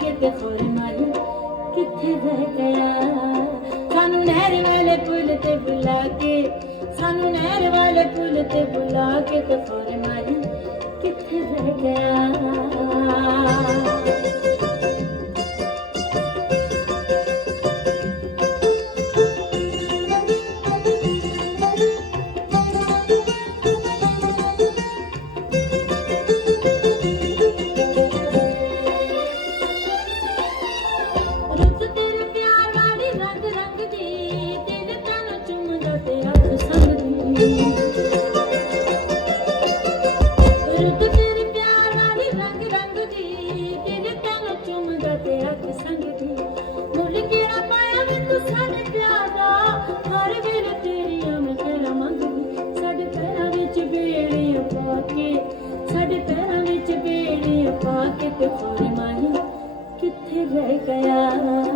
के ते खोर माही किथे रह गया। सानू नहर वाले पुल ते बुला के, सानू नहर वाले पुल ते बुला के ते खोर माही किथे रह गया। रुत तेरे प्यार वाली रंग रंग दी, दिल तैनू चुमदा ते अख संगदी। रुत तेरे प्यार वाली रंग रंग दी, दिल तैनू चुमदा ते अख संगदी। मुल केड़ा पाया वे तू साडे प्यार दा, हर वेले तेरियां मैं कहना मंगदी। साडे पैरां विच बेड़ियां पा के, साडे पैरां विच बेड़ियां पा के ते खोरे माही किथे रह गया।